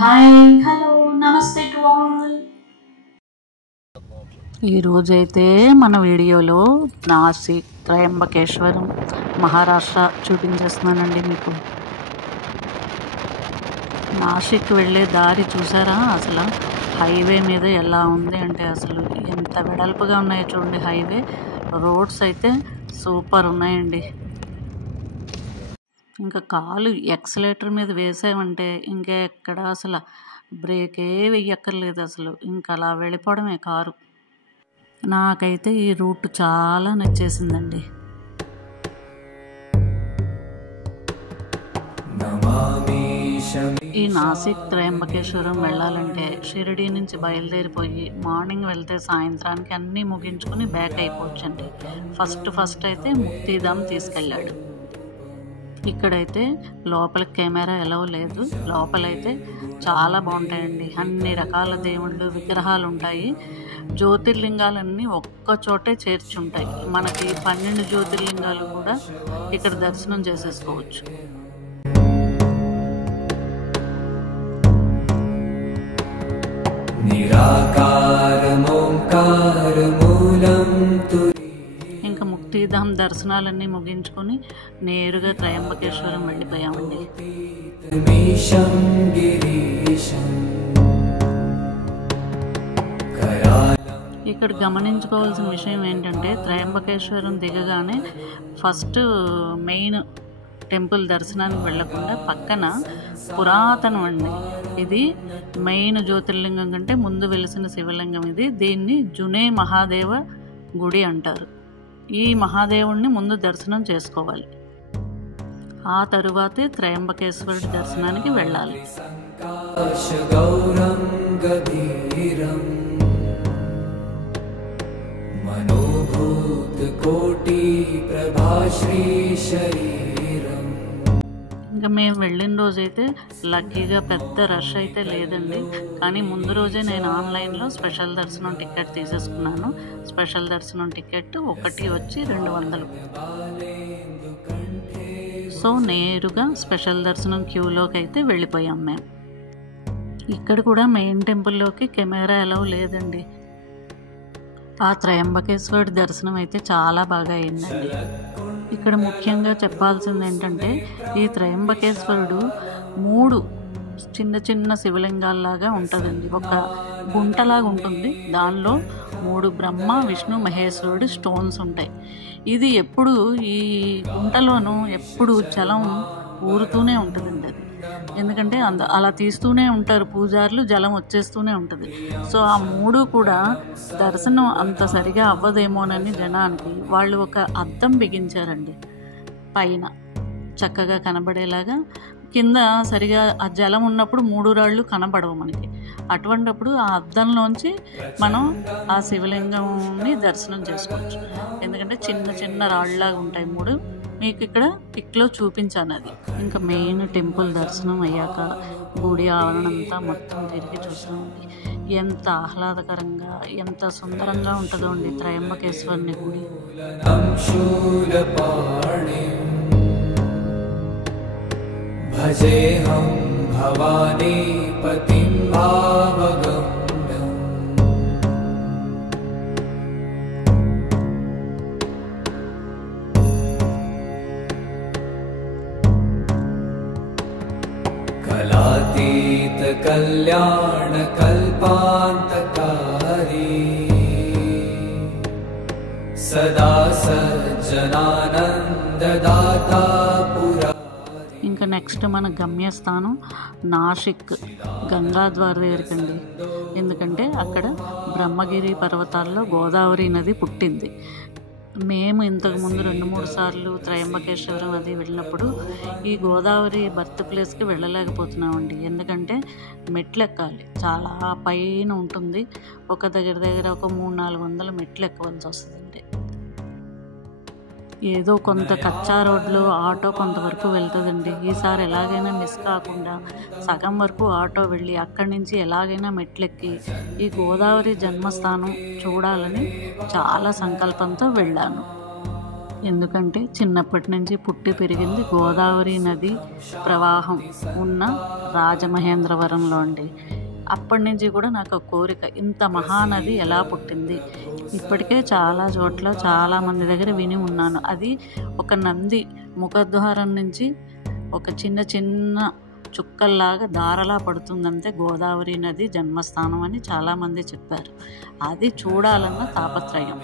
Hi hello నమస్తే to all. ఈరోజైతే మన వీడియోలో నాసిక్, త్రయంబకేశ్వరం, మహారాష్ట్ర చూపించేస్తున్నానండి మీకు. నాసిక్ వెళ్ళే దారి చూసారా? అసలు హైవే మీద ఎలా ఉంది అంటే అసలు ఎంత వెడల్పుగా ఉన్నాయో చూడండి. హైవే రోడ్స్ అయితే సూపర్ ఉన్నాయండి. ఇంకా కాలు ఎక్సలేటర్ మీద వేసామంటే ఇంకా ఎక్కడ అసలు బ్రేకే వెయ్యక్కర్లేదు. అసలు ఇంకా అలా వెళ్ళిపోవడమే కారు. నాకైతే ఈ రూట్ చాలా నచ్చేసిందండి. ఈ నాసిక్, త్రయంబకేశ్వరం వెళ్ళాలంటే షిరిడి నుంచి బయలుదేరిపోయి మార్నింగ్ వెళ్తే సాయంత్రానికి అన్నీ ముగించుకుని బ్యాక్ అయిపోవచ్చండి. ఫస్ట్ అయితే ముక్తిధామ్ తీసుకెళ్ళాడు. ఇక్కడైతే లోపల కెమెరా ఎలవ్ లేదు. లోపలైతే చాలా బాగుంటాయండి. అన్ని రకాల దేవుళ్ళు విగ్రహాలు ఉంటాయి. జ్యోతిర్లింగాలన్నీ ఒక్క చోటే చేర్చుంటాయి. మనకి 12 జ్యోతిర్లింగాలు కూడా ఇక్కడ దర్శనం చేసేసుకోవచ్చు. ఇంకా ముక్తిధామ్ దర్శనాలన్నీ ముగించుకొని నేరుగా త్రయంబకేశ్వరం వెళ్ళిపోయామండి. ఇక్కడ గమనించుకోవాల్సిన విషయం ఏంటంటే త్రయంబకేశ్వరం దిగగానే ఫస్ట్ మెయిన్ టెంపుల్ దర్శనానికి వెళ్లకుండా పక్కన పురాతనం అండి. ఇది మెయిన్ జ్యోతిర్లింగం కంటే ముందు వెలిసిన శివలింగం ఇది. దీన్ని జునే మహాదేవ గుడి అంటారు. ఈ మహాదేవుణ్ణి ముందు దర్శనం చేసుకోవాలి. ఆ తరువాతే త్రయంబకేశ్వరుడి దర్శనానికి వెళ్ళాలి. ఇంకా మేము వెళ్ళిన రోజైతే లక్కీగా పెద్ద రష్ అయితే లేదండి. కానీ ముందు రోజే నేను ఆన్లైన్లో స్పెషల్ దర్శనం టికెట్ తీసేసుకున్నాను. స్పెషల్ దర్శనం టికెట్ ఒకటి వచ్చి 200. సో నేరుగా స్పెషల్ దర్శనం క్యూలోకి అయితే వెళ్ళిపోయాం మేము. ఇక్కడ కూడా మెయిన్ టెంపుల్లోకి కెమెరా ఎలవ్ లేదండి. ఆ త్రయంబకేశ్వరుడి దర్శనం అయితే చాలా బాగా అయిందండి. ఇక్కడ ముఖ్యంగా చెప్పాల్సింది ఏంటంటే ఈ త్రయంబకేశ్వరుడు 3 చిన్న శివలింగాల్లాగా ఉంటుందండి. ఒక గుంటలాగా ఉంటుంది. దానిలో 3 బ్రహ్మ, విష్ణు, మహేశ్వరుడు స్టోన్స్ ఉంటాయి. ఇది ఎప్పుడు ఈ గుంటలోనూ ఎప్పుడు జలం ఊరుతూనే ఉంటుందండి. అది ఎందుకంటే అలా తీస్తూనే ఉంటారు పూజారులు, జలం వచ్చేస్తూనే ఉంటుంది. సో ఆ 3 కూడా దర్శనం అంత సరిగా అవ్వదేమోనని జనానికి వాళ్ళు ఒక అద్దం బిగించారండి పైన చక్కగా కనబడేలాగా. కింద సరిగా ఆ జలం ఉన్నప్పుడు 3 రాళ్ళు కనబడవు మనకి. అటువంటప్పుడు ఆ అద్దంలోంచి మనం ఆ శివలింగంని దర్శనం చేసుకోవచ్చు. ఎందుకంటే చిన్న రాళ్ళలాగా ఉంటాయి 3. మీకు ఇక్కడ పిక్లో చూపించాను అది. ఇంకా మెయిన్ టెంపుల్ దర్శనం అయ్యాక గుడి ఆవరణంతా మొత్తం తిరిగి చూసామండి. ఎంత ఆహ్లాదకరంగా ఎంత సుందరంగా ఉంటుందో అండి త్రయంబకేశ్వరుని గుడి. భజేహం భవానీ పతిం భావగమ్యం. కళాతీత కళ్యాణ కల్పాంతకారి సదా సజ్జనానందదాతా పురా. ఇంకా నెక్స్ట్ మన గమ్యస్థానం నాసిక్ గంగాద్వార్ దగ్గరకండి. ఎందుకంటే అక్కడ బ్రహ్మగిరి పర్వతాల్లో గోదావరి నది పుట్టింది. మేము ఇంతకుముందు 2-3 సార్లు త్రయంబకేశ్వరం అది వెళ్ళినప్పుడు ఈ గోదావరి బర్త్ ప్లేస్కి వెళ్ళలేకపోతున్నామండి. ఎందుకంటే మెట్లు ఎక్కాలి, చాలా పైన ఉంటుంది. ఒక దగ్గర ఒక 300-400 మెట్లు ఎక్కవలసి వస్తుందండి. ఏదో కొంత కచ్చా రోడ్లో ఆటో కొంతవరకు వెళ్తుందండి. ఈసారి ఎలాగైనా మిస్ కాకుండా సగం వరకు ఆటో వెళ్ళి అక్కడి నుంచి ఎలాగైనా మెట్లెక్కి ఈ గోదావరి జన్మస్థానం చూడాలని చాలా సంకల్పంతో వెళ్ళాను. ఎందుకంటే చిన్నప్పటి నుంచి పుట్టి పెరిగింది గోదావరి నది ప్రవాహం ఉన్న రాజమహేంద్రవరంలో అండి. అప్పటి నుంచి కూడా నాకు ఒక కోరిక, ఇంత మహానది ఎలా పుట్టింది. ఇప్పటికే చాలా చోట్ల చాలామంది దగ్గర విని ఉన్నాను. అది ఒక నంది ముఖద్వారం నుంచి ఒక చిన్న చిన్న చుక్కల్లాగా దారలా పడుతుందంటే గోదావరి నది జన్మస్థానం అని చాలామంది చెప్పారు. అది చూడాలన్న తాపత్రయం.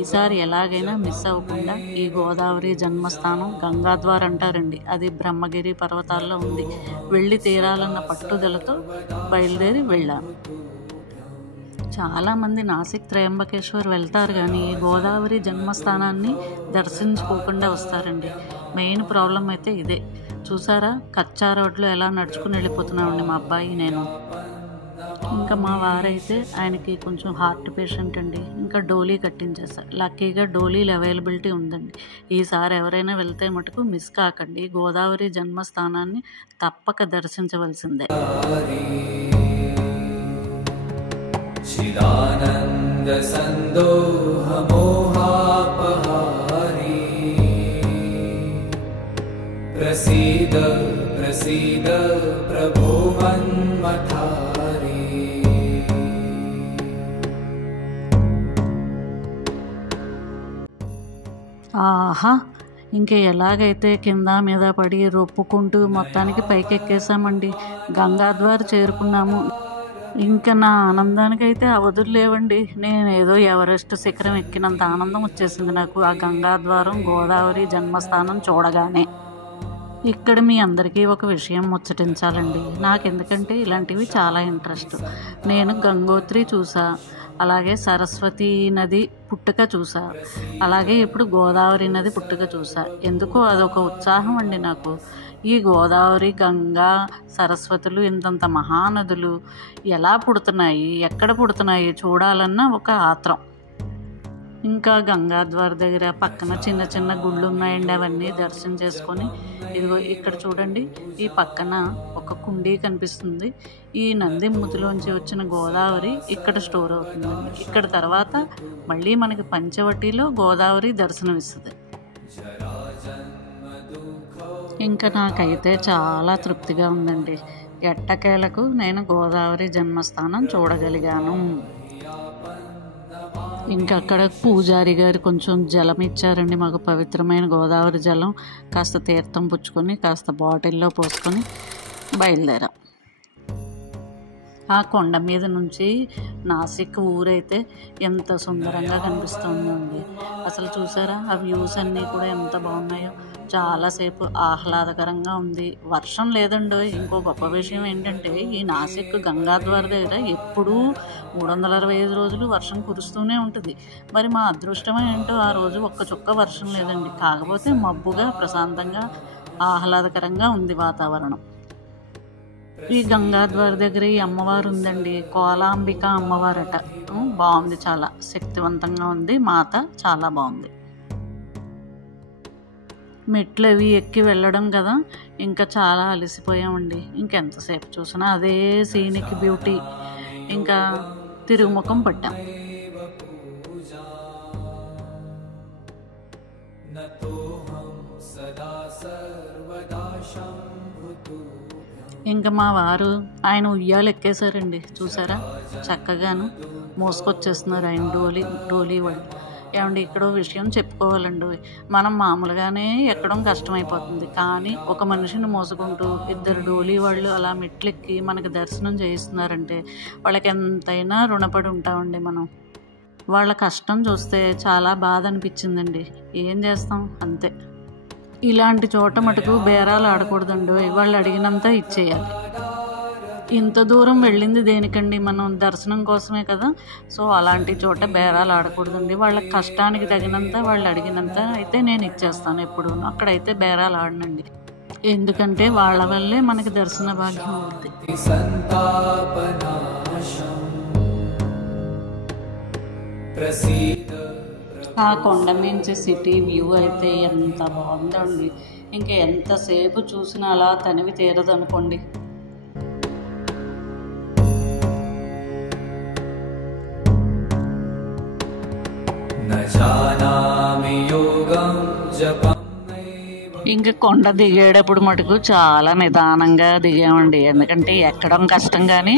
ఈసారి ఎలాగైనా మిస్ అవ్వకుండా ఈ గోదావరి జన్మస్థానం గంగాద్వార్ అంటారండి, అది బ్రహ్మగిరి పర్వతాల్లో ఉంది, వెళ్ళి తీరాలన్న పట్టుదలతో బయలుదేరి వెళ్ళాను. చాలామంది నాసిక్ త్రయంబకేశ్వర్ వెళ్తారు కానీ ఈ గోదావరి జన్మస్థానాన్ని దర్శించుకోకుండా వస్తారండి. మెయిన్ ప్రాబ్లం అయితే ఇదే. చూసారా, కచ్చా రోడ్లో ఎలా నడుచుకుని వెళ్ళిపోతున్నామండి మా అబ్బాయి నేను. ఇంకా మా వారైతే ఆయనకి కొంచెం హార్ట్ పేషెంట్ అండి, ఇంకా డోలీ కట్టించేస్తారు. లక్కీగా డోలీలు అవైలబిలిటీ ఉందండి. ఈసారి ఎవరైనా వెళ్తే మటుకు మిస్ కాకండి, గోదావరి జన్మస్థానాన్ని తప్పక దర్శించవలసిందే. చిదానంద సందోహ మోహాపహారి ప్రసీద ప్రసీద ప్రభో మన్మథారి. ఆహా, ఇంకా ఎలాగైతే కింద మీద పడి రొప్పుకుంటూ మొత్తానికి పైకెక్కేసామండి. గంగాద్వార్ చేరుకున్నాము. ఇంకా నా ఆనందానికైతే అవధులు లేవండి. నేనేదో ఎవరెస్ట్ శిఖరం ఎక్కినంత ఆనందం వచ్చేసింది నాకు ఆ గంగాద్వారం గోదావరి జన్మస్థానం చూడగానే. ఇక్కడ మీ అందరికీ ఒక విషయం ముచ్చటించాలండి. నాకెందుకంటే ఇలాంటివి చాలా ఇంట్రెస్ట్. నేను గంగోత్రి చూసా, అలాగే సరస్వతి నది పుట్టుక చూసా, అలాగే ఇప్పుడు గోదావరి నది పుట్టుక చూసా. ఎందుకో అదొక ఉత్సాహం అండి నాకు. ఈ గోదావరి, గంగా, సరస్వతులు ఇంతంత మహానదులు ఎలా పుడుతున్నాయి, ఎక్కడ పుడుతున్నాయి చూడాలన్న ఒక ఆత్రం. ఇంకా గంగాద్వార్ దగ్గర పక్కన చిన్న చిన్న గుళ్ళు ఉన్నాయండి, అవన్నీ దర్శనం చేసుకొని ఇదిగో ఇక్కడ చూడండి, ఈ పక్కన ఒక కుండీ కనిపిస్తుంది. ఈ నంది మూతిలోంచి వచ్చిన గోదావరి ఇక్కడ స్టోర్ అవుతుందండి. ఇక్కడ తర్వాత మళ్ళీ మనకి పంచవటిలో గోదావరి దర్శనమిస్తుంది. ఇంకా నాకైతే చాలా తృప్తిగా ఉందండి. ఎట్టకేలకు నేను గోదావరి జన్మస్థానం చూడగలిగాను. ఇంకా అక్కడ పూజారి గారు కొంచెం జలం ఇచ్చారండి మాకు, పవిత్రమైన గోదావరి జలం. కాస్త తీర్థం పుచ్చుకొని కాస్త బాటిల్లో పోసుకొని బయలుదేరాం. ఆ కొండ మీద నుంచి నాసిక్ ఊరైతే ఎంత సుందరంగా కనిపిస్తుందండి. అసలు చూసారా, ఆ వ్యూస్ అన్నీ కూడా ఎంత బాగున్నాయో. చాలాసేపు ఆహ్లాదకరంగా ఉంది. వర్షం లేదండో. ఇంకో గొప్ప విషయం ఏంటంటే ఈ నాసిక్ గంగాద్వార్ దగ్గర ఎప్పుడూ 365 రోజులు వర్షం కురుస్తూనే ఉంటుంది. మరి మా అదృష్టం ఏంటో ఆ రోజు ఒక్క చుక్క వర్షం లేదండి. కాకపోతే మబ్బుగా ప్రశాంతంగా ఆహ్లాదకరంగా ఉంది వాతావరణం. ఈ గంగాద్వార్ దగ్గర ఈ అమ్మవారు ఉందండి, కోలాంబిక అమ్మవారట. బాగుంది, చాలా శక్తివంతంగా ఉంది మాత, చాలా బాగుంది. మెట్లు అవి ఎక్కి వెళ్ళడం కదా, ఇంకా చాలా అలసిపోయామండి. ఇంకెంతసేపు చూసినా అదే సీనిక్ బ్యూటీ. ఇంకా తిరుగుముఖం పట్టాం. ఇంకా మా వారు ఆయన ఉయ్యాలు ఎక్కేశారండి. చూసారా, చక్కగాను మోసుకొచ్చేస్తున్నారు ఆయన డోలీ వాళ్ళు. ఏమండి, ఇక్కడో విషయం చెప్పుకోవాలండి. మనం మామూలుగానే ఎక్కడం కష్టమైపోతుంది, కానీ ఒక మనిషిని మోసుకుంటూ ఇద్దరు డోలీ వాళ్ళు అలా మెట్లెక్కి మనకి దర్శనం చేయిస్తున్నారంటే వాళ్ళకి ఎంతైనా రుణపడి ఉంటామండి మనం. వాళ్ళ కష్టం చూస్తే చాలా బాధ అనిపించిందండి. ఏం చేస్తాం, అంతే. ఇలాంటి చోట మటుకు బేరాలు ఆడకూడదండి, వాళ్ళు అడిగినంత ఇచ్చేయాలి. ఇంత దూరం వెళ్ళింది దేనికండి, మనం దర్శనం కోసమే కదా. సో అలాంటి చోట బేరాలు ఆడకూడదండి. వాళ్ళ కష్టానికి తగినంత వాళ్ళు అడిగినంత అయితే నేను ఇచ్చేస్తాను ఎప్పుడు. అక్కడైతే బేరాలు ఆడనండి, ఎందుకంటే వాళ్ళ వల్లే మనకి దర్శన భాగ్యం ఉంది. ఆ కొండ నుంచి సిటీ వ్యూ అయితే ఎంత బాగుందండి. ఇంకా ఎంతసేపు చూసినా అలా తనివి తీరదనుకోండి. न जानामि योगं ఇంకా కొండ దిగేటప్పుడు మటుకు చాలా నిదానంగా దిగామండి. ఎందుకంటే ఎక్కడం కష్టం కానీ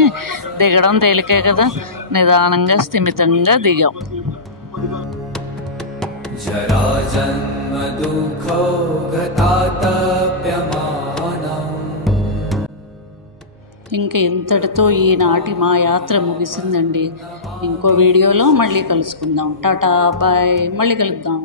దిగడం తేలికే కదా. నిదానంగా స్థిమితంగా దిగాం. ఇంక ఇంతటితో ఈనాటి మా యాత్ర ముగిసిందండి. ఇంకో వీడియోలో మళ్ళీ కలుసుకుందాం. టాటా బాయ్, మళ్ళీ కలుద్దాం.